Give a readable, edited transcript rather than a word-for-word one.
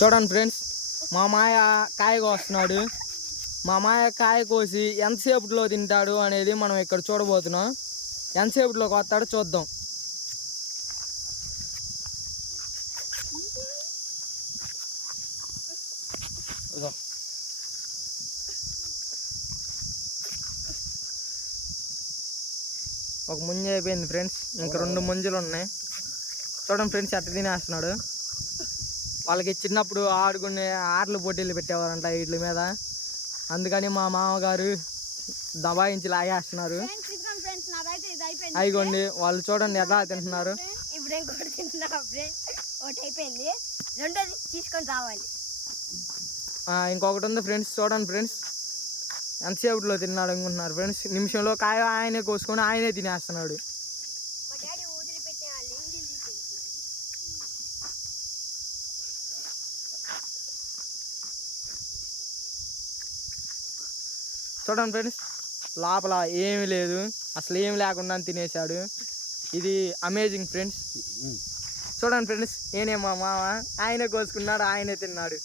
చూడండి ఫ్రెండ్స్, మా మాయ కాయ కోస్తున్నాడు. మా మాయ కాయ కోసి ఎంతసేపట్లో తింటాడు అనేది మనం ఇక్కడ చూడబోతున్నాం. ఎంతసేపట్లో కోస్తాడో చూద్దాం. ఒక ముంజ అయిపోయింది ఫ్రెండ్స్, ఇంకా 2 ముంజలు ఉన్నాయి. చూడండి ఫ్రెండ్స్ ఎట్ట తినేస్తున్నాడు. వాళ్ళకి చిన్నప్పుడు ఆడుకునే ఆటలు పోటీలు పెట్టేవారంట వీటి మీద, అందుకని మా మామగారు దబాయించి లాగేస్తున్నారు. అయిగోండి వాళ్ళు చూడండి ఎలా తింటున్నారు. ఇంకొకటి ఉంది ఫ్రెండ్స్, చూడండి ఫ్రెండ్స్ ఎంతసేపట్లో తిన్నాడు అనుకుంటున్నారు ఫ్రెండ్స్. నిమిషంలో కాయ ఆయనే కోసుకొని ఆయనే తినేస్తున్నాడు. చూడండి ఫ్రెండ్స్, లోపల ఏమి లేదు, అసలు ఏమి లేకుండా తినేసాడు. ఇది అమేజింగ్ ఫ్రెండ్స్. చూడండి ఫ్రెండ్స్, నేనే మా మామ, ఆయనే కోసుకున్నాడు, ఆయనే తిన్నాడు.